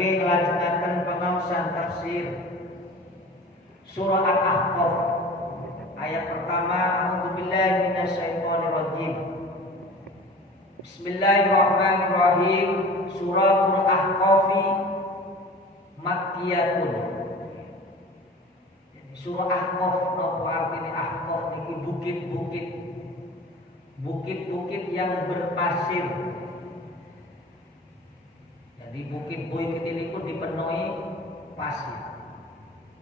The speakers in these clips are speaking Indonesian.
Kangge nglajengaken pamaosan tafsir surah Al-Ahqaf ayat pertama. A'udzubillahi minasyaitonirrajim. Bismillahirrahmanirrahim. Suratul Ahqafi Makkiyatun. Surah Ahqaf napa artine Ahqaf niki bukit-bukit. Bukit-bukit yang berpasir. Jadi bukit-bukit ini pun dipenuhi pasir.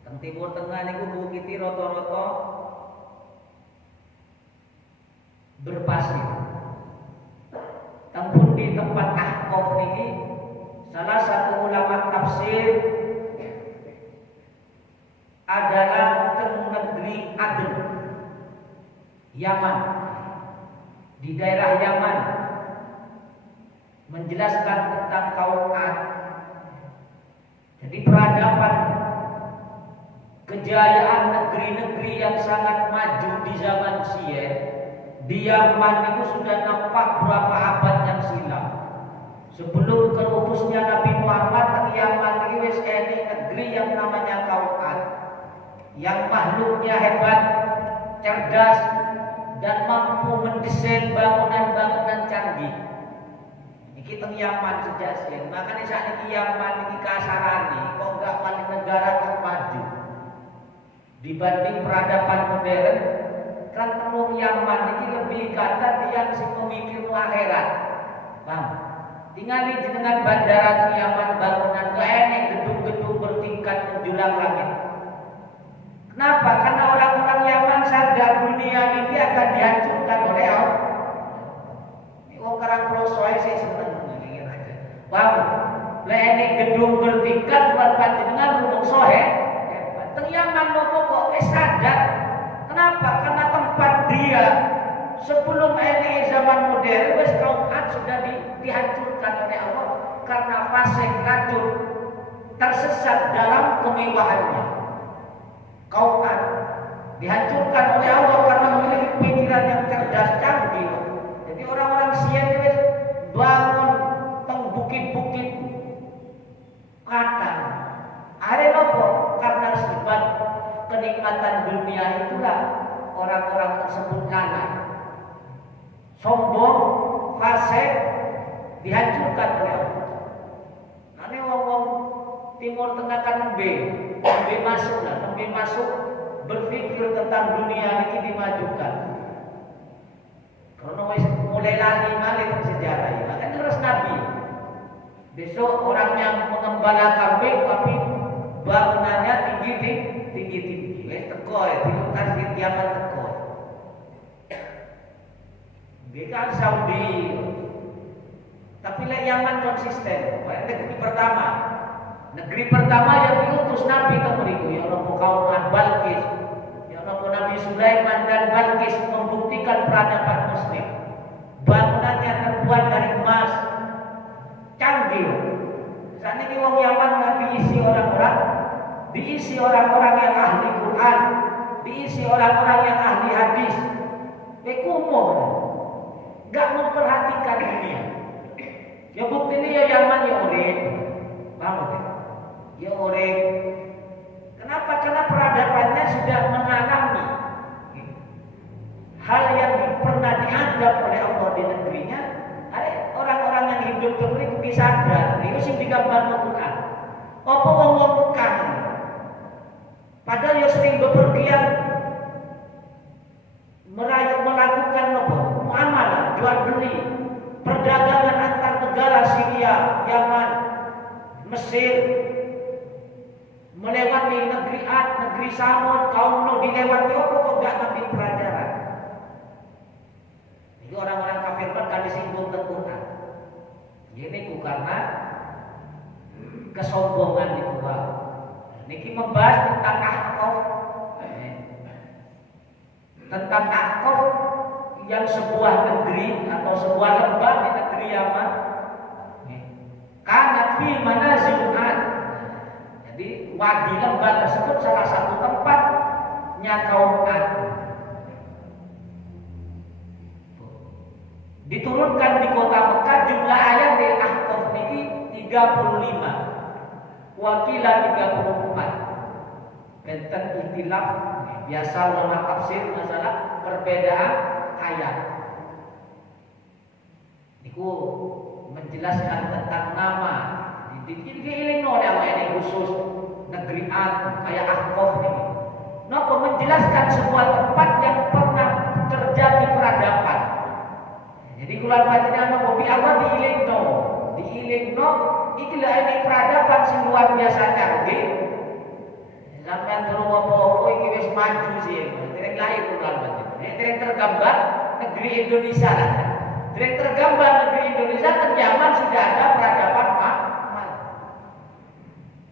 Teng timur tengah niku bukit rata-rata berpasir. Teng pundi tempat Ahqaf niki salah satu ulama tafsir adalah teng negeri Aden, Yaman. Di daerah Yaman menjelaskan tentang kaum Ad. Jadi peradaban kejayaan negeri-negeri yang sangat maju di zaman Syiah di Yaman itu sudah nampak berapa abad yang silam. Sebelum keutusnya Nabi Muhammad di Yaman ini wis negeri yang namanya kaum Ad, yang makhluknya hebat, cerdas, dan mampu mendesain bangunan-bangunan canggih. Iki teng Yaman sejak siang. Makanya saat ini Yaman ini kasarane kok enggak paling negara termaju dibanding peradaban modern. Kan telung Yaman ini lebih kata dia sing memikir akhirat. Bang, tinggal di jenengan bandara di Yaman bangunan enek gedung-gedung bertingkat menjulang langit. Kenapa? Karena orang-orang Yaman sadar dunia ini akan dihancurkan oleh Allah. Wong karang prosoe sih seneng ngene aja. Wah, lek gedung bertingkat buat panjenengan rumong sohe. Teng Yaman nopo kok wis sadar. Kenapa? Karena tempat dia sebelum ini zaman modern wis kaum Ad sudah dihancurkan oleh Allah karena fasik racun tersesat dalam kemewahannya. Kaum Ad dihancurkan oleh Allah karena memiliki pikiran yang cerdas canggih. Jadi orang-orang Syiah itu bangun teng bukit-bukit katan. Are nopo? Karena sebab kenikmatan dunia itulah orang-orang tersebut lalai, sombong, fasik, dihancurkan oleh Allah. Ane wong-wong Timur Tengah kan nembe masuk berpikir tentang dunia ini dimajukan. Karena mulai lali malih sejarah ya. Kan terus Nabi. Besok orang yang mengembala kambing tapi bangunannya tinggi. Wis teko dilukas di kiamat teko. Dia kan Saudi. Tapi lek Yaman konsisten. Negeri pertama yang diutus Nabi ke mriku ya Romo kaum Balqis. Ya Romo Nabi Sulaiman dan Balqis membuktikan peradaban muslim. Bangunannya terbuat dari emas. Canggih. Saat ini wong Yaman diisi orang-orang yang ahli Quran, diisi orang-orang yang ahli hadis. Kumuh. Enggak memperhatikan dunia. Ya bukti ini ya Yaman ya urip. Paham ya? Ya urip. Kenapa? Karena peradabannya sudah mengalami hal yang pernah dianggap oleh Allah di negerinya. Ada orang-orang yang hidup itu bisa sadar. Itu sing digambar no Quran. Apa wong-wong Mekah? Padahal yang sering bepergian melakukan muamalah, jual beli, perdagangan antar negara Syria, Yaman, Mesir, melewati negeri Ad, negeri Samud, kaum Nuh dilewati apa kok gak ngambil pelajaran? Ini orang-orang kafir kan disinggung tentang Quran. Ini karena kesombongan di bawah. Niki membahas tentang Ahqaf. Tentang Ahqaf yang sebuah negeri atau sebuah lembah di negeri Yaman. Karena fi manazil Ad. Jadi wadi lembah tersebut salah satu tempatnya kaum Ad. Diturunkan di kota Mekah jumlah ayat di Ahqaf niki 35. Wakila 34. Benten ikhtilaf biasa ulama tafsir masalah perbedaan ayat. Niku menjelaskan tentang nama. Diiling oleh Allah ini khusus negeri Ad kayak Ahqaf ini. Napa menjelaskan sebuah tempat yang pernah terjadi peradaban. Jadi kula panjenengan napa bi Allah diilingno ikilah ini peradaban sing luar biasa canggih. Sampeyan terus apa iki wis maju sih. Dereng lahir kula panjenengan. Dereng tergambar negeri Indonesia lah. Dereng tergambar negeri Indonesia terjaman sudah ada peradaban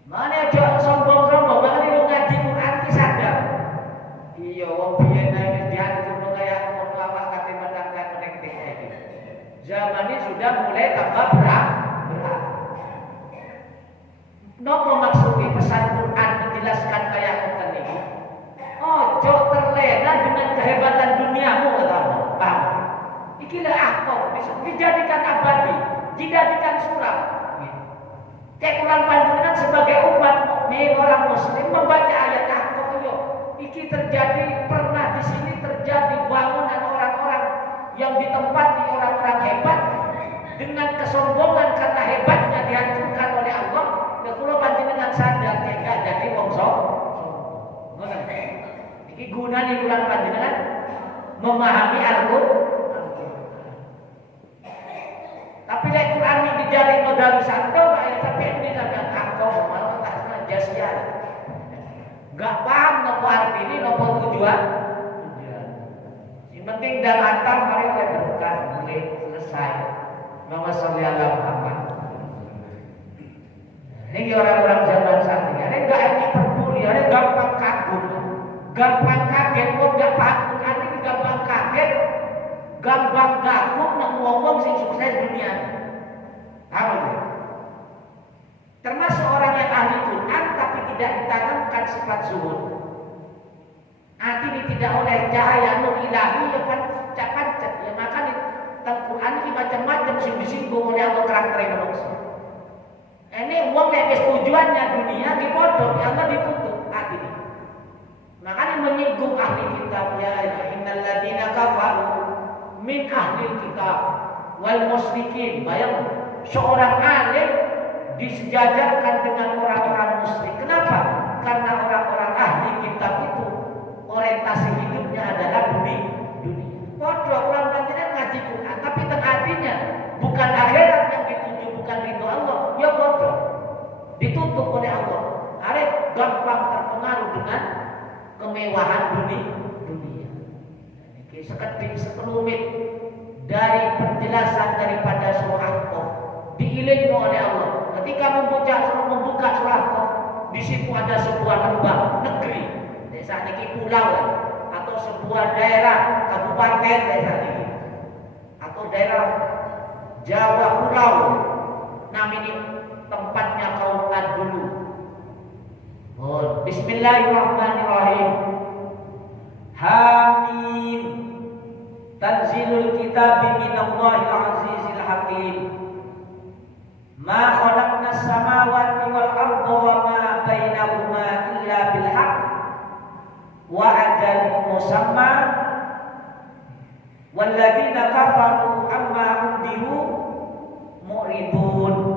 mana aja sombong-sombong, mana lu ngaji Quran ki sadar. Iya, wong biyen wis diatur kaya ngono awak kate menang nek-nek iki. Zaman ini sudah mulai tambah berat. Napa maksudnya pesan Quran menjelaskan kayak ngoten iki? Ojo terlena dengan kehebatan duniamu kata Allah. Paham? Ikilah akor dijadikan abadi, dijadikan surat. Kayak Quran panjenengan sebagai umat mukmin orang muslim membaca ayat Ahqaf yo. Iki terjadi pernah di sini terjadi bangunan orang-orang yang ditempati orang-orang hebat dengan kesombongan karena hebatnya dihancurkan oleh Allah. Ya kula panjenengan sadar enggak jadi wong sombong. Iki gunane Quran panjenengan memahami Al-Qur'an. Tapi lek Quran ini dijadi modal santo kayak sampai ini sampai Ahqaf malah tak sengaja sial. Enggak paham nopo arti ini nopo tujuan. Yang penting dah antar mari kita berkat mulai selesai. Mama sholli ala Muhammad. Ini orang-orang zaman saat ini, ada enggak ini peduli, ada gampang kagum, gampang kaget, enggak paham Quran ini gampang kaget. Gampang kagum nak ngomong sing sukses dunia. Tahu tak? Termasuk orang yang ahli Quran tapi tidak ditanamkan sifat zuhud. Hati ini tidak oleh cahaya nur ilahi lepas pancet. Ya maka di Quran ini macam-macam sing disinggung oleh Allah karakter manusia. Ini uang yang tujuannya dunia dipotong, yang Allah ditutup hati ini. Makanya menyinggung ahli kitab ya innal ladina kafaru min ahli kitab wal musyrikin. Bayang seorang alim disejajarkan dengan orang-orang musyrik. Kenapa? Karena orang-orang ahli kitab itu orientasi hidupnya adalah dunia. Padahal orang panjenengan ngaji Quran tapi hatinya bukan akhirat yang dituju, bukan ridho Allah. Ya bodoh. Ditutup oleh Allah. Arep gampang terpengaruh dengan kemewahan dunia. Seketik sekelumit dari penjelasan daripada surah Ahqaf diiling oleh Allah. Ketika membuka surah Ahqaf, di situ ada sebuah lembah negeri, desa ini pulau atau sebuah daerah kabupaten desa ini atau daerah Jawa pulau. Nah ini tempatnya kaum Ad dulu. Bismillahirrahmanirrahim. Hamim. Tanzilul kitab minallahil azizil hakim. Ma khalaqnas samawati wal arda wa ma bainahuma illa bil haqq wa ajalin musamma wal ladzina kafaru amma undiru mu'ridun.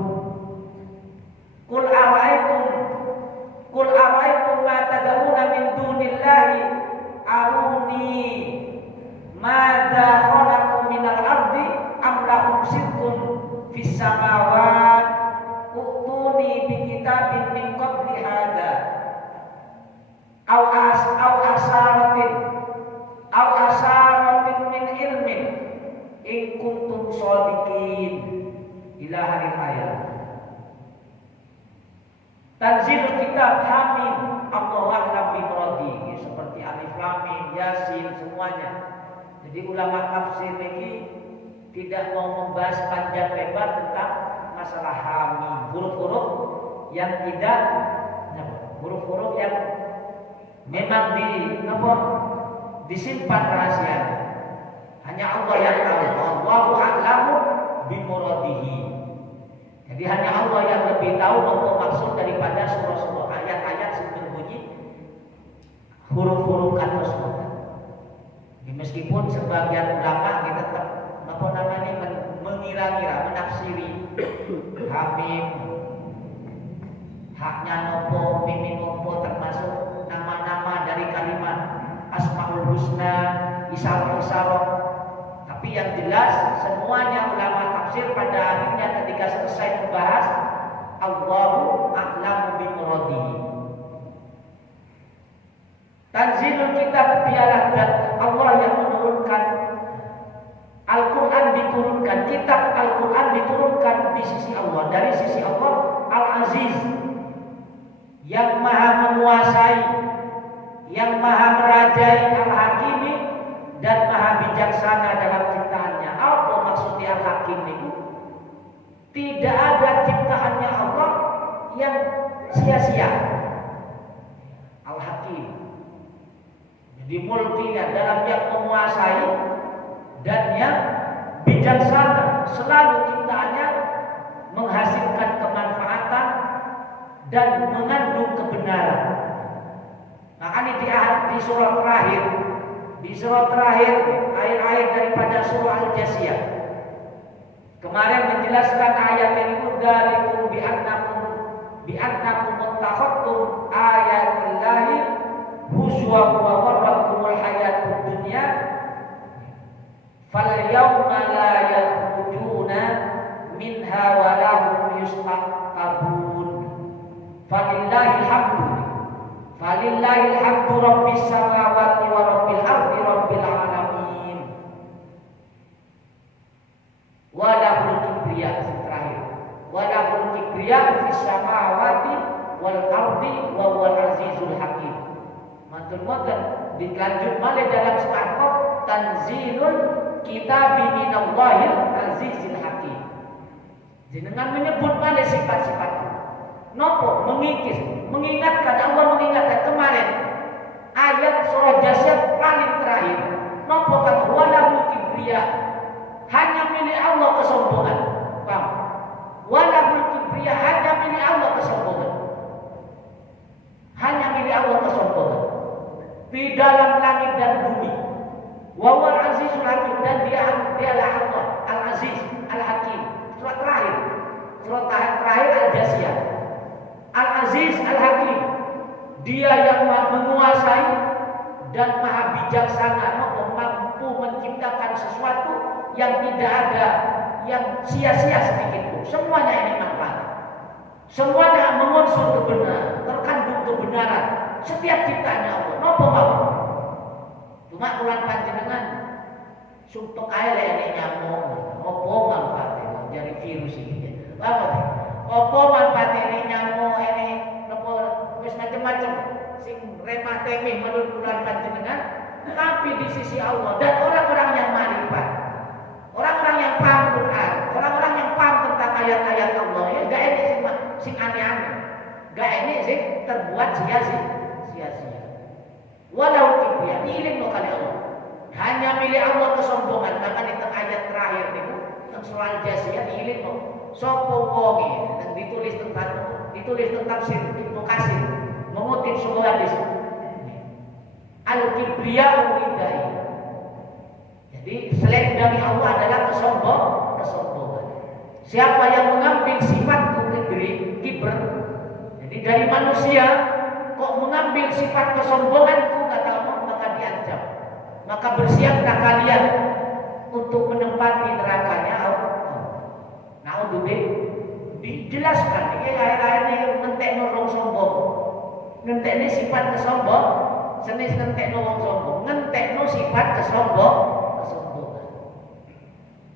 Qul ara'aytum ma tad'una min dunillahi aruni madza khalaqu minal ardi am lahum sirkun fis samawat utuni bi kitabin min qabli hadza aw asaratin min ilmin in kuntum shadiqin ila hari ayat. Tanzilul kitab Hamim Allahu a'lam bi muradihi, seperti Alif Lam Mim Yasin semuanya. Jadi ulama tafsir ini tidak mau membahas panjang lebar tentang masalah hamim, huruf-huruf yang tidak, huruf-huruf yang memang disimpan rahasia. Hanya Allah yang tahu. Allahu a'lamu bi muradihi. Jadi hanya Allah yang lebih tahu apa maksud daripada surah-surah ayat-ayat yang berbunyi huruf-huruf kata surah. Meskipun sebagian ulama kita tetap mengira-ngira, menafsiri Hamim, haknya nopo, mimin nopo, termasuk nama-nama dari kalimat Asmaul Husna, Isyarat. Tapi yang jelas semuanya ulama tafsir pada akhirnya ketika selesai membahas Allahu a'lamu bi muradihi. Tanzilul kitab dialah dan Allah yang menurunkan Al-Quran, diturunkan kitab Al-Quran diturunkan di sisi Allah, dari sisi Allah Al-Aziz, yang maha menguasai, yang maha merajai, Al-Hakimi, dan maha bijaksana dalam ciptaannya. Apa maksudnya Al-Hakim itu? Tidak ada ciptaannya Allah yang sia-sia. Al-Hakim, jadi mulkinya dalam yang menguasai dan yang bijaksana, selalu ciptaannya menghasilkan kemanfaatan dan mengandung kebenaran. Maka ini di surah terakhir, ayat-ayat daripada surah Al-Jasiyah. Kemarin menjelaskan ayat ini dzalikum bi'annakum muttakhadtum ayatillahi huzwa wa gharrakumul hayatud dunya fal yawma la yakhrujuna minha wa lahum yustaqabun. Falillahil hamdu rabbis samawati wa rabbil ardi rabbil alamin. Wa lahul kibriya, terakhir. Wa lahul kibriya fis samawati wal ardi wa huwal azizul hakim. Matur-matur dilanjut malih dalam surat Tanzilul Kitabi minallahil azizil hakim. Jenengan menyebut malih sifat-sifat itu. Nopo mengikis, mengingatkan, Allah mengingatkan kemarin ayat surah Jasiyah paling terakhir. Nopo kata walahul kibriya, hanya milik Allah kesombongan. Paham? Walahul kibriya, hanya milik Allah kesombongan. Hanya milik Allah kesombongan di dalam langit dan bumi. Wa huwal azizul hakim, dan dialah Allah Al-Aziz Al-Hakim. Surat terakhir Al-Jasiyah. Al-Aziz Al-Hakim, dia yang maha menguasai dan maha bijaksana, mampu menciptakan sesuatu yang tidak ada yang sia-sia sedikit pun. Semuanya ini manfaat, semuanya mengunsur kebenaran, terkandung kebenaran. Setiap ciptaannya Allah, nopo mau. Cuma ulang panjenengan sumpek ae lek nyamuk, opo manfaatnya jadi virus ini. Apa manfaat ini nyamuk ini nopo wis macam-macam sing remah temeh menurut ulang panjenengan, tapi di sisi Allah dan orang-orang yang marifat, orang-orang yang paham Quran, orang-orang yang paham tentang ayat-ayat Allah, ya gak ini sing aneh-aneh, gak ini sing terbuat sia-sia. Walau kibriya, ini ilmu kali Allah, hanya milik Allah kesombongan. Maka di ayat terakhir itu yang surah Jasiyah ilmu sopo wonge dan ditulis tentang tafsir Ibnu Katsir mengutip sebuah hadis al-kibriya ulidai. Jadi selain dari Allah adalah kesombongan. Siapa yang mengambil sifat kibr, jadi dari manusia kok mengambil sifat kesombongan itu, kata Allah, maka diancam. Maka bersiaplah kalian untuk menempati nerakanya Allah. Dijelaskan ini ayat-ayat ini ngentek orang sombong, ngentek ini sifat kesombong, senis ngentek orang sombong, ngentek sifat kesombongan.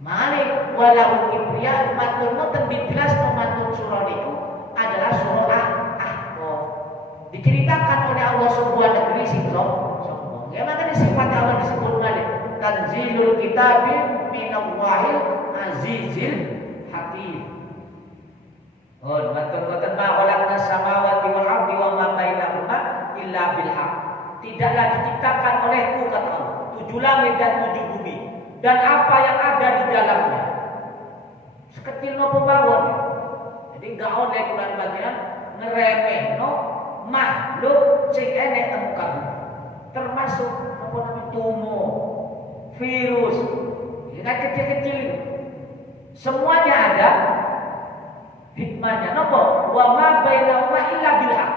Malik walau kibriya matur moten dijelas matur surah itu adalah surah Ahqaf. Diceritakan oleh Allah sebuah negeri sing sombong. Ya maka sifat Allah disebut Malik. Tanzilul kitabi minallahil azizil hakim. Oh, matur-matur ma khalaqna samawati wal ardi wa ma bainahuma illa bil haqq. Tidaklah diciptakan olehku, kata Allah, 7 langit dan 7 bumi dan apa yang ada di dalamnya. Seketil no pembangun ngremehno makhluk sing enek teng muka bumi. Termasuk apa namanya tumor, virus, ya kan kecil-kecil itu. Semuanya ada hikmahnya. Nopo wa ma bainahuma illa bil haq.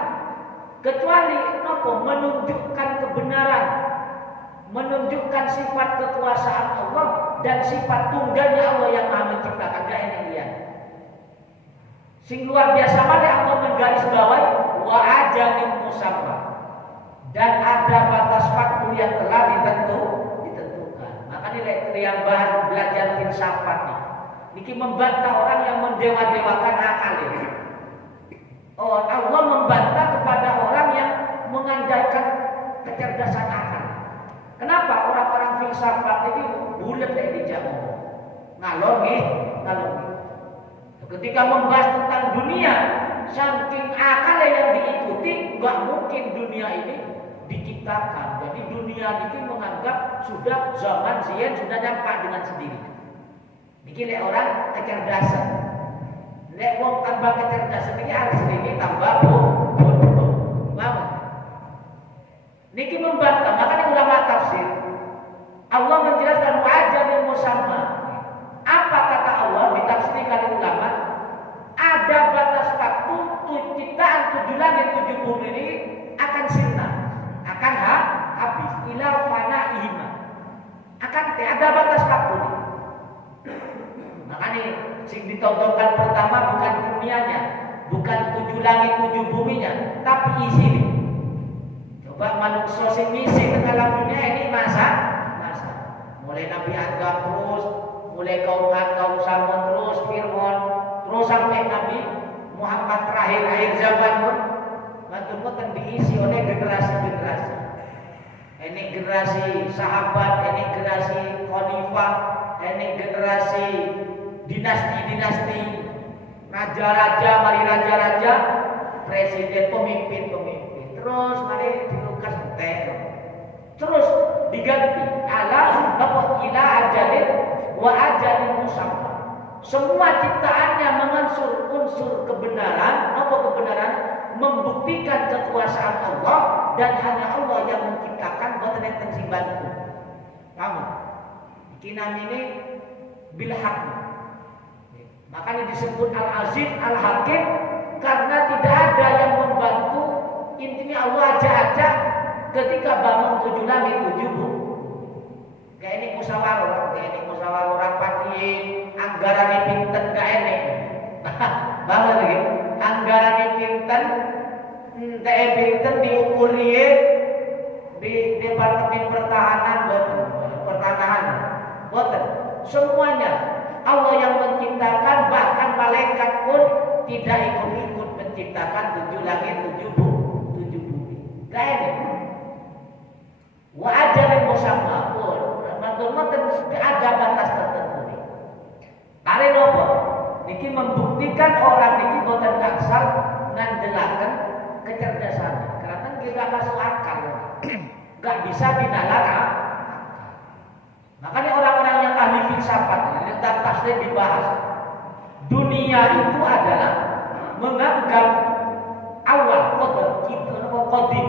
Kecuali nopo menunjukkan kebenaran, menunjukkan sifat kekuasaan Allah dan sifat tunggalnya Allah yang Maha Menciptakan. Gak ini lihat. Sing luar biasa mana Allah menggarisbawahi wa ajalin musamma. Dan ada batas waktu yang telah ditentukan. Makanya yang bahas belajar filsafat nih. Niki membantah orang yang mendewa-dewakan akal ini. Oh, Allah membantah kepada orang yang mengandalkan kecerdasan akal. Kenapa orang-orang filsafat ini bulat kayak dijawab? Ngalor nih. Ketika membahas tentang dunia, saking akal yang diikuti, nggak mungkin dunia ini diciptakan. Jadi dunia ini menganggap sudah zaman Zien sudah dapat dengan sendiri. Niki lek orang kecerdasan, lek wong tambah kecerdasan ini harus ini tambah bodoh. Paham? Niki membantah, makanya ulama tafsir Allah menjelaskan wajah musamma. Apa kata Allah ditafsirkan oleh ulama? Ada batas waktu ciptaan 7 langit 7 bumi ini akan sirna, akan habis ila fanaihima. Akan ada batas waktu ini. Makanya sing ditontonkan pertama bukan dunianya, bukan 7 langit 7 buminya, tapi isi ini. Coba manusia sing ngisi ke dalam dunia ini masa. Mulai Nabi Adam terus, mulai kaum Samud terus, Fir'aun terus sampai Nabi Muhammad terakhir akhir zaman pun betul-betul diisi oleh generasi-generasi. Ini generasi sahabat, ini generasi khalifah, ini generasi dinasti-dinasti, raja-raja, mari raja-raja, presiden, pemimpin-pemimpin. Terus mari dilukas entek. Terus diganti ala apa ila ajalin wa ajalin musamma. Semua ciptaannya mengunsur unsur kebenaran, apa kebenaran? Membuktikan kekuasaan Allah dan hanya Allah yang menciptakan boten enten sing bantu. Kamu kinan ini bil haq. Makanya disebut Al-Aziz Al-Hakim karena tidak ada yang membantu. Intinya Allah aja ketika bangun 7 langit 7 bumi. Kayak ini musyawarah rapat ini anggaran pinten gak enek. Bangun lagi. Anggaran pinten pinten diukur di Departemen Pertahanan boten. Semuanya Allah yang menciptakan, bahkan malaikat pun tidak ikut-ikut menciptakan 7 langit 7 bumi. Gak enek. Wa ajalin musamma pun betul-betul ada batas tertentu. Kare nopo? Niki membuktikan orang niki boten kangsal ngandelaken kecerdasan. Karena kita masuk akal. Gak bisa dinalar akal. Makanya orang-orang yang ahli filsafat tentang tafsir dibahas. Dunia itu adalah menganggap awal qadim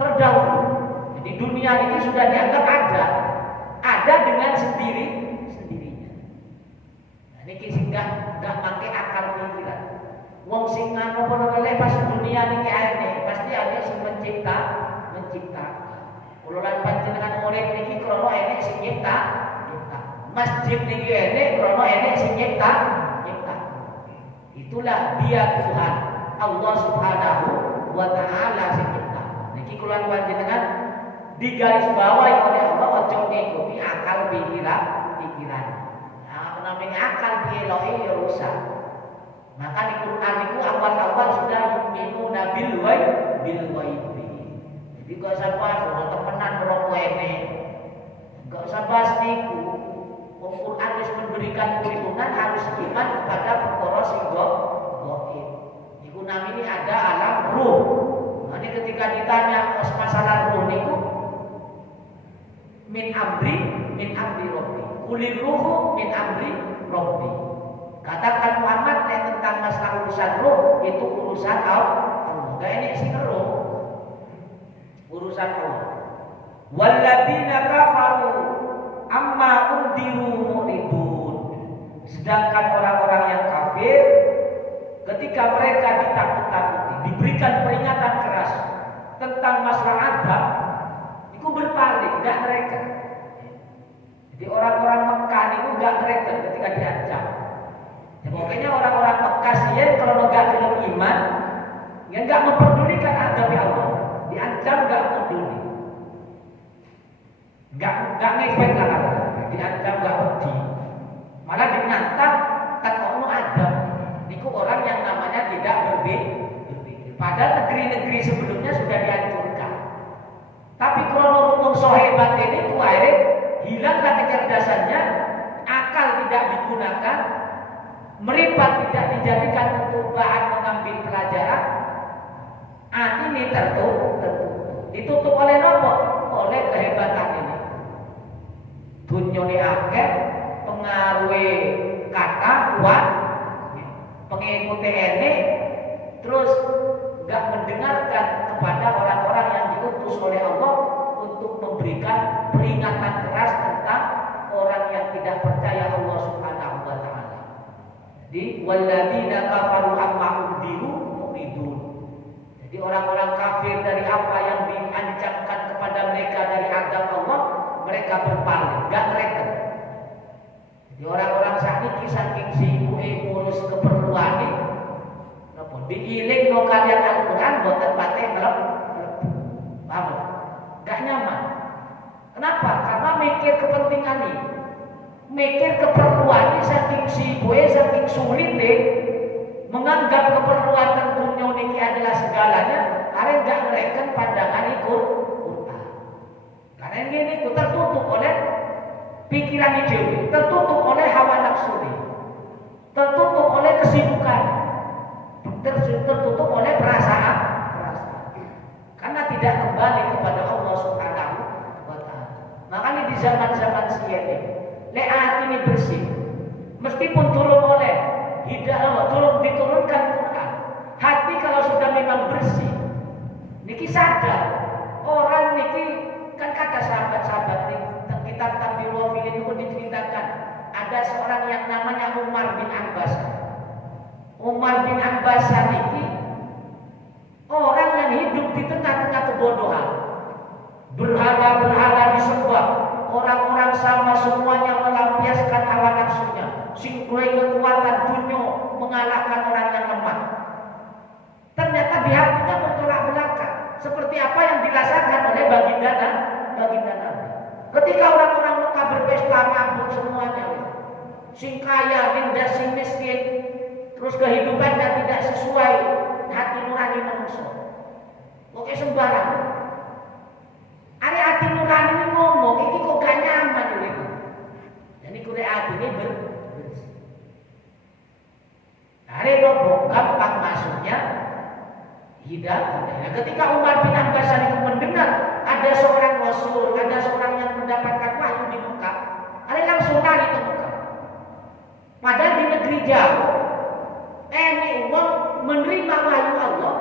terdahulu. Di dunia ini sudah dianggap ada dengan sendirinya. Nah, ini sehingga nggak pakai akal pikiran. Wong sing ngano pas dunia ini aneh, pasti ada sing mencipta. Kalau lan panjenengan urip niki krono enek sing nyipta. Masjid niki enek krono enek sing nyipta. Itulah dia Tuhan Allah Subhanahu wa taala sing nyipta. Niki kula panjenengan digarisbawahi oleh Allah ojo ngikuti akal pikiran. Nah, namanya akal biologi ya rusak. Maka di Quran itu awal-awal sudah yu'minuna bil ghaib. Jadi gak usah bahas temenan merokok ini. Gak usah bahas niku. Quran harus memberikan perlindungan, harus iman kepada perkara sing gaib. Niku namanya ada alam ruh. Nanti ketika ditanya masalah ruh niku min amri rabbi. Kulir ruhu min amri rabbi. Katakan Muhammad tentang masalah urusan roh itu urusan Allah. Gak ini sih roh. Urusan Allah. Walladzina kafaru amma undiru mu'ridun. Sedangkan orang-orang yang kafir ketika mereka ditakut-takuti, diberikan peringatan keras tentang masalah adab, itu berpaling, enggak mereka. Jadi orang-orang Mekah itu enggak mereka ketika diancam. Ya, pokoknya orang-orang Mekah sih kalau enggak belum iman, ya enggak memperdulikan adab Allah. Diancam enggak peduli. Enggak ngefek lah, diancam enggak peduli. Malah dinyantap kan Allah adab. Niku orang yang namanya tidak berpikir. Padahal negeri-negeri sebelumnya sudah dihancurkan. Tapi kalau rumun sohebat ini akhirnya hilanglah kecerdasannya, akal tidak digunakan, meripat tidak dijadikan untuk bahan mengambil pelajaran. Ini tertutup. Ditutup oleh nopo? Oleh kehebatan ini. Dunyone akeh, pengaruhi kata kuat, pengikutnya ini terus gak mendengarkan kepada orang-orang yang diutus oleh Allah untuk memberikan peringatan keras tentang orang yang tidak percaya Allah Subhanahu wa taala. Jadi walladzina kafaru amma undiru mu'ridun. Jadi orang-orang kafir dari apa yang diancamkan kepada mereka dari azab Allah, mereka berpaling, gak mereka. Jadi orang-orang sakniki saking sibuke ngurus keperluan ini, napa diiling no kalian Al-Qur'an boten pate melep. Paham? Gak nyaman. Kenapa? Karena mikir kepentingan ini. Mikir keperluan ini saking sibuke, saking sulit menganggap keperluan tentunya ini adalah segalanya, karena gak mereken pandangan ikut Quran. Karena ini tertutup oleh pikiran ideologi, tertutup oleh hawa nafsu, tertutup oleh kesibukan, tertutup oleh perasaan, karena tidak kembali kepada Allah Subhanahu wa taala. Makanya di zaman-zaman ini, hati ini bersih, meskipun turun oleh hidayah, turun diturunkan Quran. Hati kalau sudah memang bersih, niki sadar orang niki kan kata sahabat-sahabat nih. Kitab Tabiul Wafilin itu diceritakan ada seorang yang namanya Umar bin Abbas. Umar bin Abbas ini orang yang hidup di tengah-tengah kebodohan, berhala-berhala disembah, orang-orang sama semuanya melampiaskan hawa nafsunya, singkulai kekuatan dunia mengalahkan orang yang lemah. Ternyata di hatinya bertolak belakang, seperti apa yang dirasakan oleh baginda Nabi. Ketika orang-orang Mekah berpesta mabuk semuanya, sing kaya, lindas, sing miskin, terus kehidupannya tidak sesuai hati nurani manusia. Oke sembarang. Ada hati nurani ini ngomong, ini kok gak nyaman ini. Jadi kulit hati ini bersih. Ada nopo gampang masuknya hidayah. Ketika Umar bin Abbas itu mendengar ada seorang rasul, ada seorang yang mendapatkan wahyu di Mekah, ada langsung lari ke Mekah. Padahal di negeri jauh, ini uang menerima wahyu Allah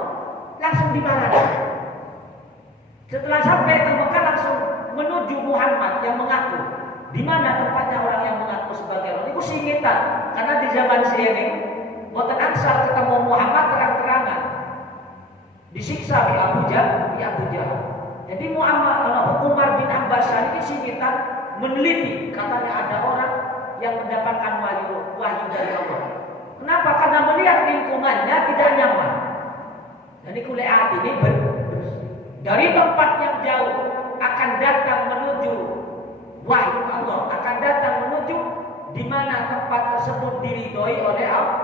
langsung dimarahi. Setelah sampai ke Mekah langsung menuju Muhammad yang mengaku. Di mana tempatnya orang yang mengaku sebagai Allah? Itu singitan, karena di zaman ini, boten angsal ketemu Muhammad terang-terangan, disiksa di Abu Jahal. Jadi Umar bin Abbas ini singitan meneliti, katanya ada orang yang mendapatkan wahyu dari Allah. Kenapa? Karena melihat lingkungannya tidak nyaman. Jadi kulit hati ini dari tempat yang jauh akan datang menuju wahyu Allah, akan datang menuju di mana tempat tersebut diridhoi oleh Allah.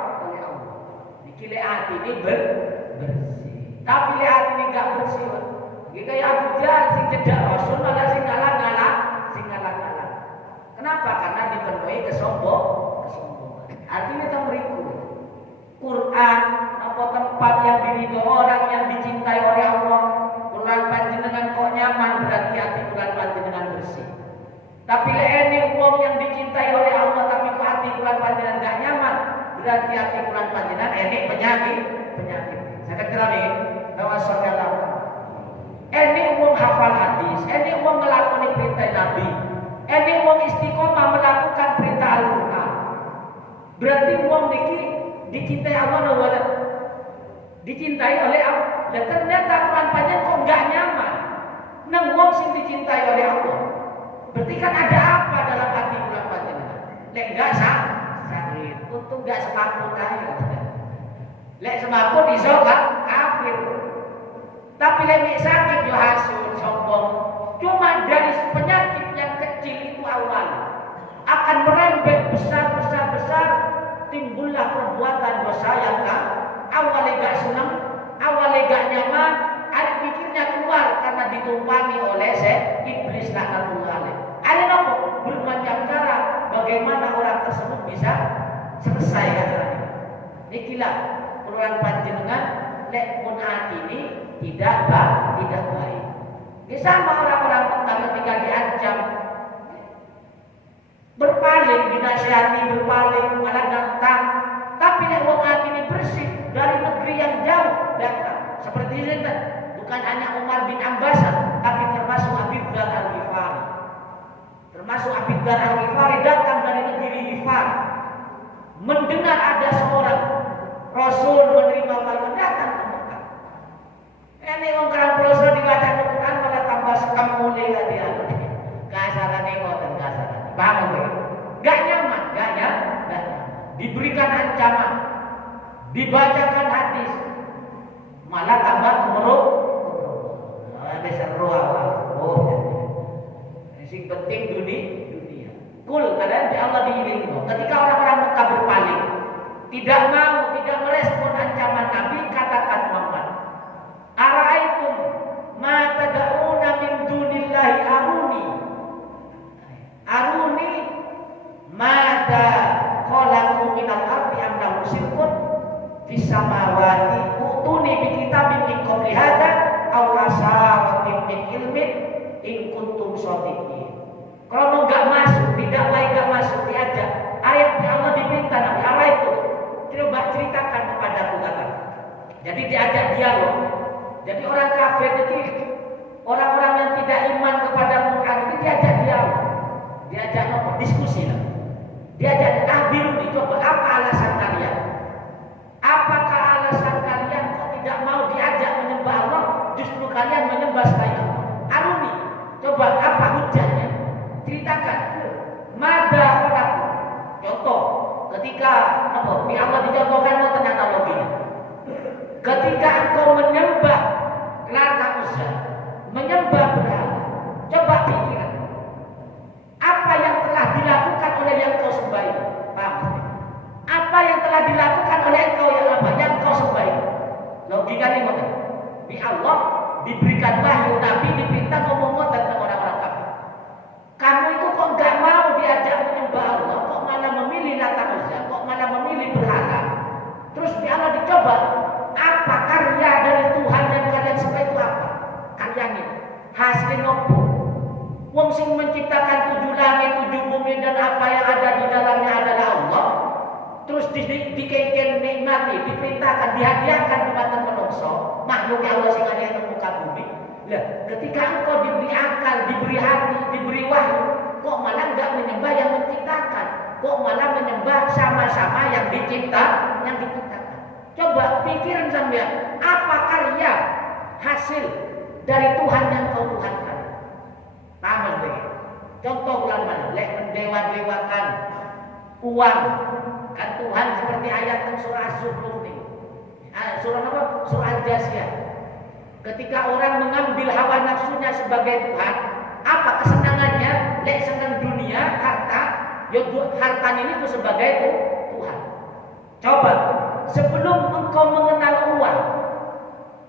Di kulit hati ini bersih. Tapi hati ini enggak bersih. Kayak Abu Jahal sing cedak Rasul malah sing ngalah-ngalah. Kenapa? Karena dipenuhi kesombongan. Artinya kita meriku. Quran apa tempat yang diridhoi orang yang dicintai oleh Allah. Quran panjenengan kok nyaman, berarti hati Quran panjenengan bersih. Tapi ini uang yang dicintai oleh Allah tapi hati Quran panjenengan enggak nyaman, berarti ati kulan panjenengan enek penyakit. Saya kira bahwa saudara enek wong hafal hadis, enek wong ngelakoni perintah Nabi, enek wong istiqomah melakukan perintah Al-Qur'an. Berarti wong niki dicintai Allah wa dicintai oleh Allah. Dan ternyata kulan panjenengan kok enggak nyaman. Nang wong sing dicintai oleh Allah. Berarti kan ada apa dalam hati kulan panjenengan? Lek enggak sakit, untung enggak semaput ae. Lek semaput iso kafir. Tapi lek sakit yo hasud, sombong. Cuma dari penyakit yang kecil itu awal akan merembet besar, timbullah perbuatan dosa yang awalnya gak senang, awalnya gak nyaman, ada pikirnya keluar karena ditumpangi oleh iblis laknatullah alaih. Ada nopo bermacam cara bagaimana orang tersebut bisa selesai acaranya. Ikilah peluang panjenengan lek pun ini tidak baik. Ini sama orang-orang Mekah ketika diancam berpaling, dinasihati berpaling, malah datang. Tapi lek wong ini bersih dari negeri yang jauh datang. Seperti ini bukan hanya Umar bin Ambasa, tapi termasuk Abidzar Al-Ghifari. Termasuk Abidzar Al-Ghifari datang dari negeri Ghifar. Mendengar ada seorang Rasul menerima wahyu datang ke Mekah. Ini wong kerang proso dibaca Al-Quran malah tambah sekam mulai tadi aku. Kasaran ngoten kasaran. Paham ya? Gak nyaman. Diberikan ancaman, dibacakan hadis, malah tambah kemeruk. Ada seru apa? Yang penting dunia. Kul kalian di Allah diiling. Ketika orang-orang Mekah berpaling, tidak merespon ancaman Nabi, katakan Muhammad, ara'aitum ma tad'una min dunillahi aruni mada khalaqu minal ardi am lahum syirkun fis samawati utuni bi kitabin min qabli hadza aw asaratin min ilmin in kuntum shadiqin. Kalau enggak masuk, tidak baik enggak masuk diajak. Ayat Allah diminta Nabi, apa itu? Coba ceritakan kepadaku kata. Jadi diajak dialog. Jadi orang kafir itu, orang-orang yang tidak iman kepada Quran itu diajak dialog. Diajak diskusi lah. Diajak nih, coba apa alasan kalian? Apakah alasan kalian kok tidak mau diajak menyembah Allah, justru kalian menyembah selain Allah? Aruni, coba apa hujahnya? Ceritakan. Mada orang. Contoh, ketika di Allah dicontohkan mau analoginya. Ketika engkau menyembah Lata Uzza, menyembah berhala, coba pikiran. Apa yang telah dilakukan oleh yang kau sembah itu? Paham? Apa yang telah dilakukan oleh engkau yang kau sembah itu? Logikanya ngoten. Di Allah diberikan wahyu, Nabi diperintah ngomong tentang orang-orang kafir. Kamu itu kok enggak mau diajak menyembah Allah, kok malah memilih Lata Uzza, kok malah memilih berhala. Terus di Allah dicoba, apa karya dari Tuhan yang kalian sembah itu apa? Karyanya hasilnya apa? Wong sing menciptakan 7 langit, 7 bumi dan apa yang ada di dalamnya adalah Allah. Terus dikengken nikmati, diperintahkan, dihadiahkan kepada manusia, makhluk Allah sing ada di muka bumi. Lah, ketika engkau diberi akal, diberi hati, diberi wahyu, kok malah enggak menyembah yang menciptakan? Kok malah menyembah sama-sama yang diciptakan? Coba pikirin sampean, apa karya hasil dari Tuhan yang kau tuhankan? Paham begitu? Contoh ulama, lek mendewa-dewakan uang, kan Tuhan seperti ayat surah Az-Zukhruf ini. Surah apa? Surah Al-Jasiyah. Ketika orang mengambil hawa nafsunya sebagai Tuhan, apa kesenangannya? Lek senang dunia, harta, ya harta ini itu sebagai Tuhan. Coba, sebelum engkau mengenal uang,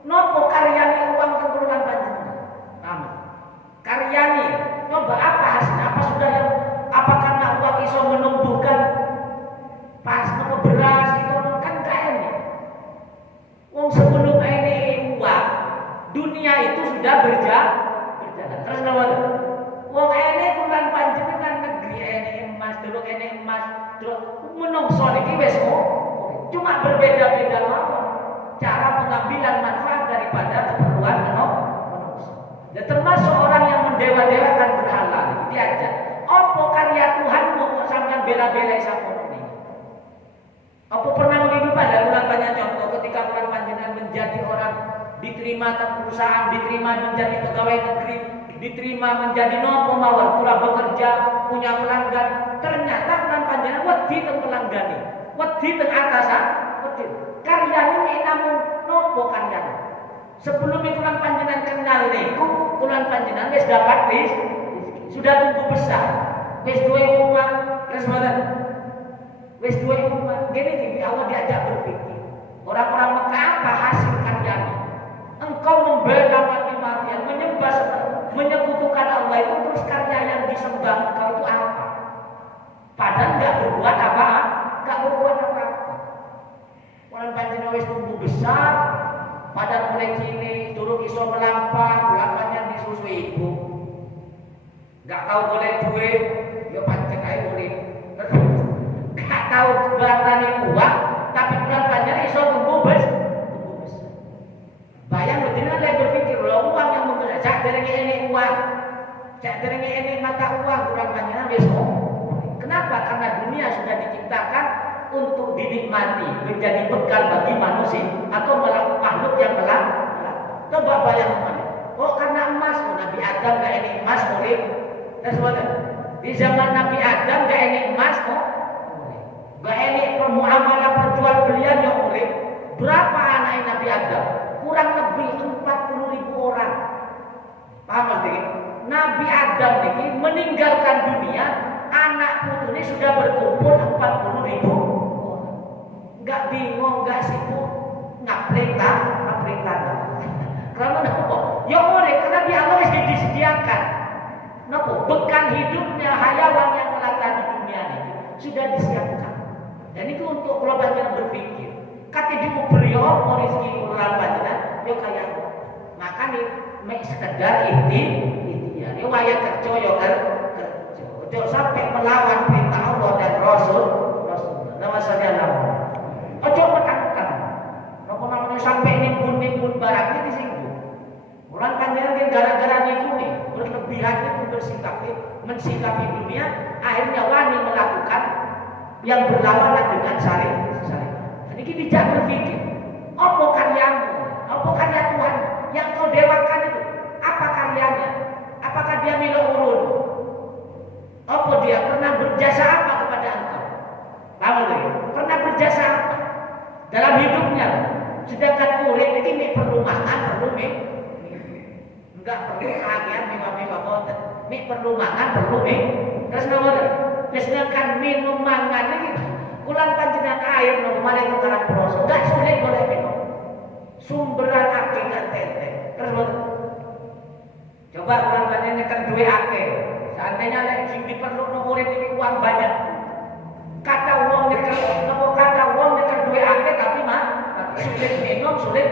nopo karyani uang keturunan panjenengan? Paham? Karyani, coba apa hasilnya? Apa sudah yang apa karena uang iso menumbuhkan pas nopo beras itu kan kaya. Wong sebelum ini uang, dunia itu sudah berjalan. Terus nopo? Wong ini turunan panjenengan negeri ini emas, dulu ini emas, terus menungso iki wis Cuma berbeda-beda mawon cara pengambilan manfaat daripada keperluan manusia. Dan termasuk orang yang mendewa-dewakan berhala. Diajak, apa karya Tuhanmu kok sampean bela-bela samono niki? Apa pernah menghidupan dan ulang banyak contoh ketika orang panjenengan menjadi orang diterima ke perusahaan, diterima menjadi pegawai negeri, diterima menjadi nopo mawon, kurang bekerja, punya pelanggan, ternyata orang panjenengan wedi teng pelanggan ini, wedi teng atasan, wedi. Karyane nek namung nopo karyane. Sebelum itu orang panjenengan kenal niku, kulan panjenengan wis dapat sudah tumbuh besar, wis duwe uang, terus mboten. Wis duwe uang, gini Allah diajak berpikir. Orang-orang Mekah apa hasil karyanya? Engkau membela mati-matian, menyekutukan Allah itu, terus karya yang disembah engkau itu apa? Padahal nggak berbuat apa? Nggak berbuat apa-apa. Orang panjenengan wis tumbuh besar, padahal mulai cilik durung iso melampah, lamanya disusui ibu. Nggak tahu boleh duit, yo pancen ae urip. Nggak tahu berani uang, tapi bulan panjenengan iso tumbuh besar. Bayang betina lek berpikir lho uang yang membeli cak derenge enek uang. Cak derenge enek mata uang kurang panjenengan wis. Kenapa? Karena dunia sudah diciptakan untuk dinikmati, menjadi bekal bagi manusia atau makhluk yang telah. Coba bayangkan. Oh karena emas, Nabi Adam gak enek emas murid. Di zaman Nabi Adam gak enek emas kok. Gak enek muamalah perjual belian yang murid. Berapa anak Nabi Adam? Kurang lebih 40.000 orang. Paham Mas? Nabi Adam ini meninggalkan dunia, anak putunya sudah berkumpul 40.000 orang. Enggak bingung, enggak sibuk, ngaprintah. Karena apa? Ya oleh karena di Allah sudah disediakan. Napa? Bekal hidupnya hayawan yang melata di dunia ini sudah disiapkan. Dan itu untuk kalau banyak berpikir. Kata diberi apa rezeki ulang panjenengan yo kaya maka nih mek sekedar ikhtiar yo waya kerja yo kerja sampai melawan perintah Allah dan Rasul nama saja nama ojo menekan napa namanya sampai nimbun barangnya disinggung ulang panjenengan gara-gara niku nih berlebihan itu mensikapi dunia akhirnya wani melakukan yang berlawanan dengan syariat. Ini dijak berpikir, apa karyamu, apa karya Tuhan yang kau dewakan itu, apa karyanya, apakah dia milik urun, apa dia pernah berjasa apa kepada engkau, pernah berjasa apa dalam hidupnya, sedangkan urip ini perlu makan, perlu enggak perlu kehagian mewah-mewah boten, perlu makan, perlu terus boten, sedangkan minum mangan ini. Kulan panjenengan air nang kemarin tukaran proso, enggak sulit boleh minum. Sumberan akeh kan tete. Terus coba kulan panjenengan kan duwe akeh. Seandainya lek sing diperlukan urip iki uang banyak. Kata uang nyekel, nopo kata uang nyekel duwe akeh tapi sulit minum, sulit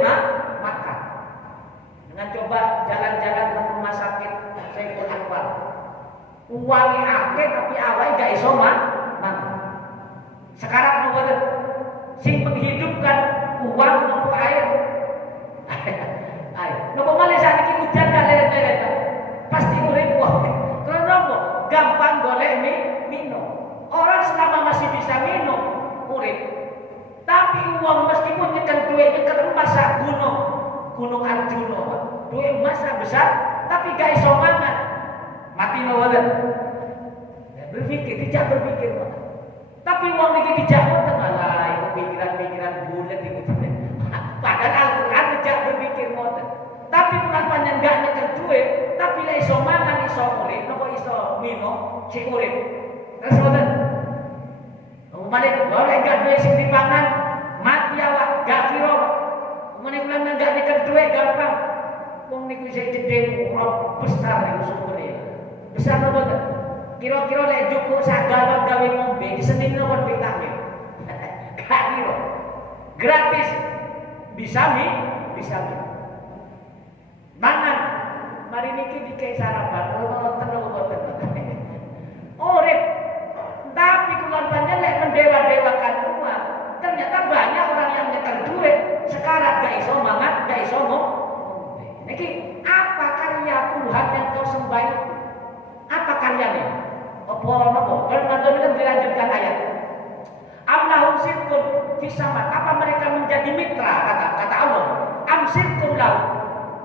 makan. Dengan coba jalan-jalan ke rumah sakit Saiful Anwar. Uangnya akeh tapi awake gak iso makan. Sekarang nomor sing menghidupkan uang nopo air. Nopo malih sakniki hujan gak leret-leret. Pasti urip wong. Karena nopo? Gampang golek minum. Orang selama masih bisa minum urip. Tapi uang meskipun nyekel duit nyekel emas sak gunung Arjuna. Duit emas besar tapi gak iso mangan. Mati nopo. Berpikir, tidak berpikir. Tapi uang ini dijawab malah itu pikiran-pikiran bulat itu. Padahal Al-Quran tidak berpikir ngoten. Tapi kenapa enggak nyekel duit, tapi lek iso mangan iso urip, napa iso minum sing urip. Terus ngoten. Umane ora enggak duit sing dipangan, mati awak gak kira. Umane kula enggak nyekel duit gampang. Wong niku sing gedhe besar niku sumberé. Besar napa to? Kira-kira lek cukup sak galon gawe ngombe di Senin napa vitamin. Gak kira. Gratis. Bisa mangan. Mari niki dikei sarapan. Urip. Tapi kula panjenengan lek mendewa-dewakan uang, Ternyata banyak orang yang nyetel duit sekarang gak iso mangan, gak iso ngombe. Niki apa karya Tuhan yang kau sembah itu? Apa karyanya? Apa? Kalau nonton kan dilanjutkan ayat. Amlahum sirkun fisamat. Apa mereka menjadi mitra? Kata Allah. Am sirkun lahu.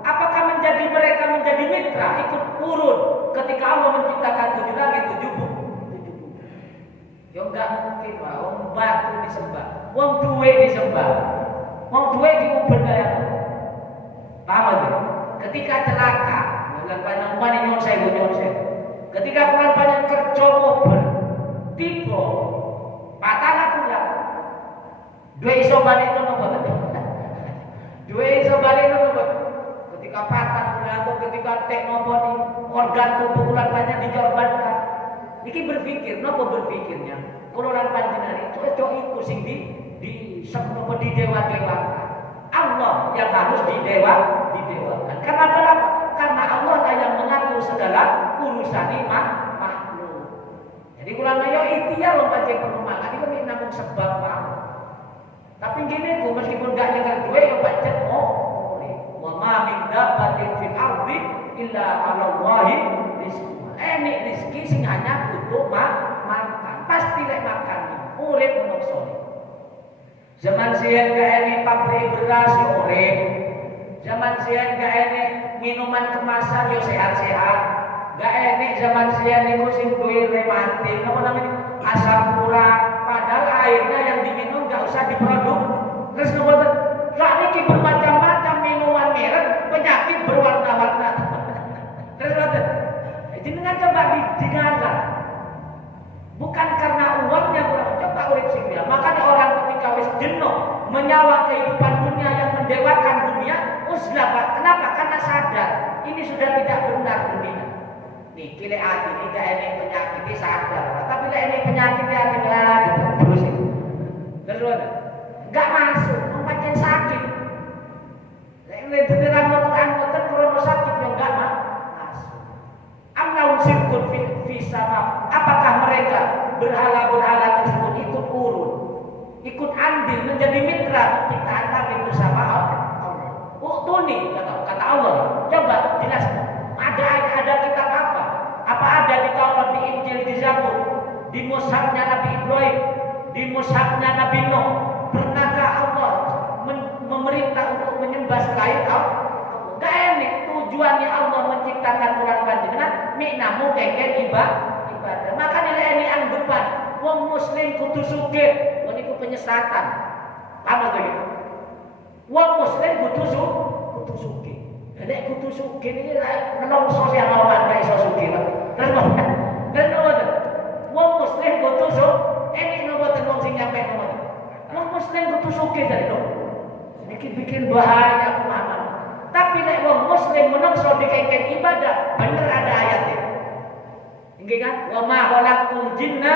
Apakah mereka menjadi mitra ikut urun ketika Allah menciptakan 7 langit 7 bumi? Ya enggak mungkin, Pak. Wong batu disembah, wong duwe disembah, wong duwe diuber kaya. Paham ya? Ketika celaka, bulan panjang umane nyonseh. Ketika bulan panjang kerja ngober, tiba patah kula. Duwe iso balik nopo boten? Duwe iso balik nopo boten? Ketika patah kula atau ketika tek nopo ni organ tubuh bulan panjang dikorbankan. Iki berpikir, nopo berpikirnya? Kalau lan panjenengan itu iku sing di dewa-dewa. Allah yang harus didewakan. Karena apa? Karena Allah lah yang mengatur segala urusan makhluk. Jadi kula ayo ikhtiar lho pancen perumahan iki kok namung sebab wae. Tapi gini ku meskipun gak nyekel duwe yo pancen wa ma min dabbatin fil ardi illa 'ala Allahi rizquha. Nek rezeki sing hanya butuh makan. Pasti lek makan urip menungso. Zaman siang gak enek pabrik beras yo urip. Zaman siang gak enek minuman kemasan yo sehat-sehat. Gak enek zaman siang niku sing duwe rematik, apa namanya? Asam urat. Padahal airnya yang diminum gak usah diproduk. Terus kemudian saat ini bermacam-macam minuman merek, penyakit berwarna-warna. Terus kemudian jenengan coba digalang. Bukan karena uangnya kurang, coba urip sing dia. Makanya orang ketika wis jenuh menyawa kehidupan dunia yang mendewakan dunia, uzlah. Kenapa? Karena sadar ini sudah tidak benar dunia. Niki lek ati iki gak enek penyakit iki sadar. Tapi lek enek penyakit ati gitu terus itu. Terus enggak masuk, pancen sakit. Lek beneran Quran boten krono sakit yo enggak masuk. Amlau sirkun fi sama. Apakah mereka berhala-berhala tersebut ikut urun, ikut andil menjadi mitra penciptaan langit bersama Allah? Uktuni kata Allah. Coba jelaskan. Ada kitab apa? Apa ada di Taurat, di Injil, di Zabur, di mushafnya Nabi Ibrahim, di mushafnya Nabi Nuh? Pernahkah Allah memerintah untuk menyembah selain Allah? Gak enek. Tujuannya Allah menciptakan bulan panjenengan miknamu kengken ibadah. Makanya ini anggapan wong muslim kudu sugih. Wong iku penyesatan. Paham to iki? Wong muslim kudu sugih. Nek kudu sugih iki menungso sing awan gak iso sugih. Terus wong muslim kudu enek nopo wong sing nyampe ngono. Wong muslim kudu sugih jare to. Iki bikin bahaya pemahaman. Tapi nek wong muslim menungso dikengken ibadah, bener ada ayatnya. Nggih kan? Wa ma khalaqtul jinna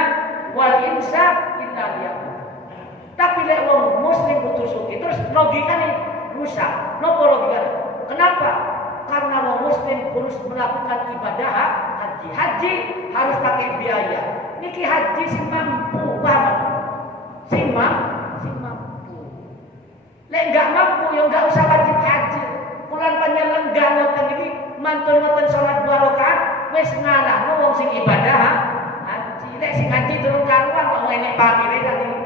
wal insa illa liya'budun. Tapi lek wong muslim kudu sugih, terus logikane rusak. Napa logikane? Kenapa? Karena wong muslim harus melakukan ibadah haji. Haji harus pakai biaya. Niki haji sing mampu banget. Sing mampu. Lek enggak mampu ya enggak usah wajib haji. Kulan panjang lenggah ngoten iki mantun ngoten salat 2 rakaat wis ngalahno wong sing ibadah haji. Lek sing haji durung karuan kok enek pamire kan iki.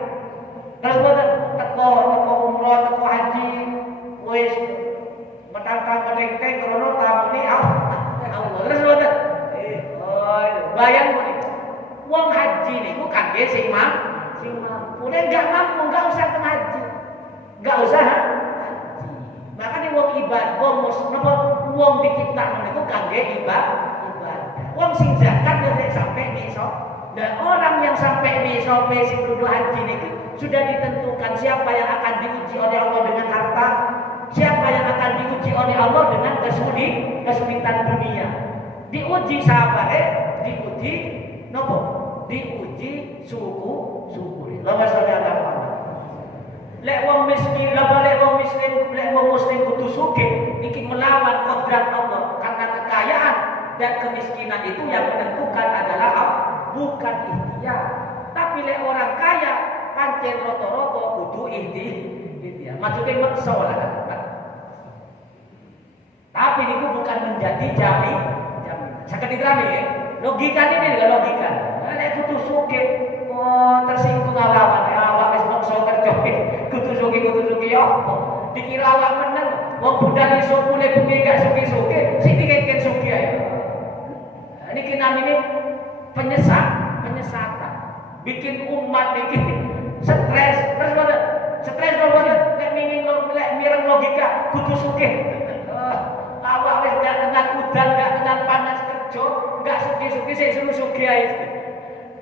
Kalau boten teko umroh, teko haji wis metangkang melengkeng krono tamune Allah. Terus boten. Bayang kok iki. Wong haji niku kangge sing mampu. Nek enggak mampu enggak usah teng haji. Enggak usah. Makanya wong ibadah, wong diciptakan itu kangge ibadah. Wong sing zakat nek sampai besok. Dan orang yang sampai besok sing kudu haji niki sudah ditentukan siapa yang akan diuji oleh Allah dengan harta, siapa yang akan diuji oleh Allah dengan kesulitan dunia. Diuji sabare, diuji nopo? Diuji suku. Lama saudara. Lek wong miskin, lek wong muslim kudu sugih iki melawan kodrat Allah karena kekayaan dan kemiskinan itu yang menentukan adalah bukan ikhtiar. Tapi lek orang kaya pancen roto-roto kudu ikhtiar. Maksudnya maksa lah kan. Tapi itu bukan menjadi jaminan. Sakit diterani ya. Logika ini juga logika. Nek kudu sugih, tersinggung awak wis maksa kerja. Kudu sugih ya apa? Dikira awak meneng, wong budal iso mulai bengi gak sugih-sugih, sing dikek sugih ae. Niki namine penyesatan. Bikin umat iki stres, terus mana? Stres mana? Nek mireng logika kudu sugih. Awak wis gak kenal udan, gak kenal panas kerja, gak sugih-sugih sik suruh sugih ae.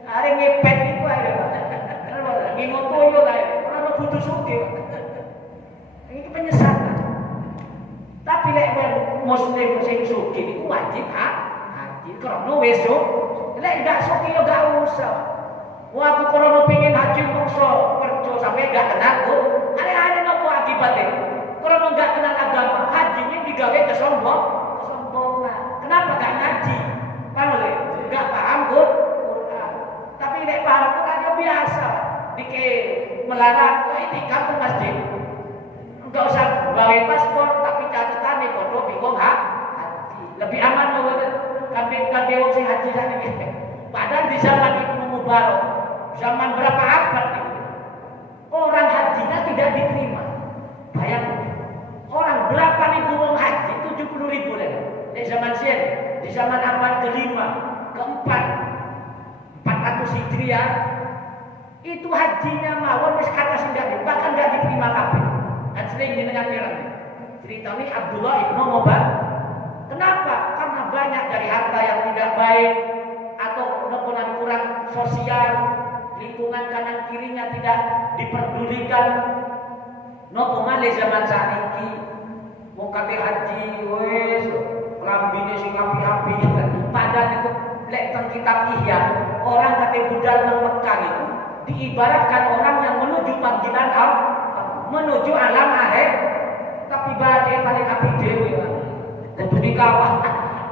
Are ngepet iku ae. Ngingon toyo ae. Ora kudu sugih. Ini penyesatan. Tapi lek muslim sing sugih iku wajib haji. Karena besok lek gak sugih yo gak usah. Wah aku kalau pengen haji maksa kerja sampai gak kenal ada nopo akibatnya. Kalau gak kenal agama, hajinya digawe kesombongan. Kenapa gak ngaji? Paham lek? Gak paham Quran. Tapi lek paham Quran yo biasa. Dike melarang itikaf ke masjid. Enggak usah bawa paspor, tapi catatannya bodoh bingung haji. Lebih aman loh kan wong sing haji sakniki. Padahal di zaman Ibnu Mubarak, zaman berapa abad itu, orang hajinya tidak diterima. Bayangkan, orang berapa ribu wong haji, 70.000 lah. Di zaman Syed, di zaman abad kelima, keempat, 400 Hijriah, itu hajinya mawon wis kata sendiri, bahkan tidak diterima kabeh. Kan sering jenengan mireng. Cerita ini Abdullah ibnu Mubarak. Kenapa? Karena banyak dari harta yang tidak baik atau kurang sosial, lingkungan kanan kirinya tidak diperdulikan. Nopo malih zaman saiki wong kate haji wis rambine sing api-api. Padahal itu lek teng kitab Ihya, orang kate budal nang Mekah itu diibaratkan orang yang menuju panggilan Allah, menuju alam akhir, tapi badai paling api dewi, kudu dikawal,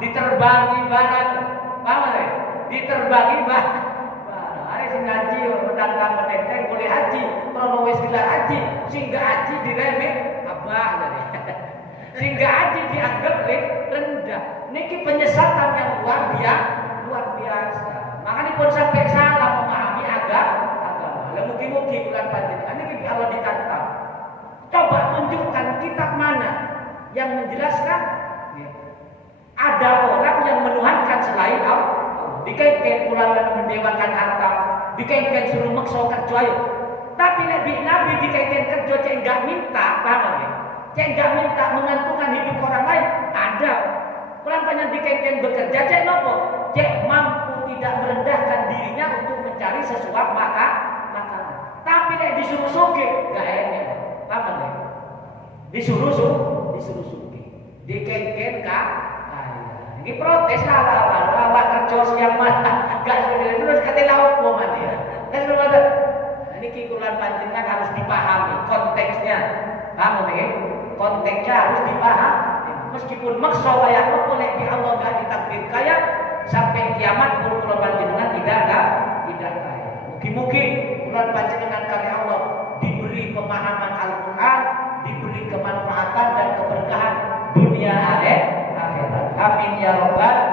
diterbangi barang, paham ya? Diterbangi barang. Hari sing ngaji, pedang menenteng boleh haji, kalau wis gelar haji, sehingga haji diremeh, abah tadi, sehingga haji dianggap rendah. Niki penyesatan yang luar biasa. Makanya pun sampai salah memahami agama. Mungkin bulan panjenengan ini Allah ditantang. Coba tunjukkan kitab mana yang menjelaskan ada orang yang menuhankan selain Allah. Dikaitkan pulang mendewakan harta, dikaitkan suruh maksa kerja ayo. Tapi Nabi dikaitkan kerja cek enggak minta, paham ya? Cek enggak minta mengantungan hidup orang lain, ada. Pulang panjang dikaitkan bekerja cek nopo, cek mampu tidak merendahkan dirinya untuk mencari sesuap makanan. Tapi nek disuruh sugih gak enak. Paham ya? Disuruh sugih. Dikengken kaya. Ini protes awak kerja siang malam gak sugih terus kate lauk opo maneh. Niki kula panjenengan harus dipahami konteksnya. Paham ya? Konteksnya harus dipahami. Meskipun maksa kaya apa nek di Allah gak ditakdir kaya sampai kiamat pun kula panjenengan tidak kaya. Mugi-mugi kula panjenengan kali Allah diberi pemahaman Al-Qur'an, diberi kemanfaatan dan keberkahan dunia akhirat. Amin ya rabbal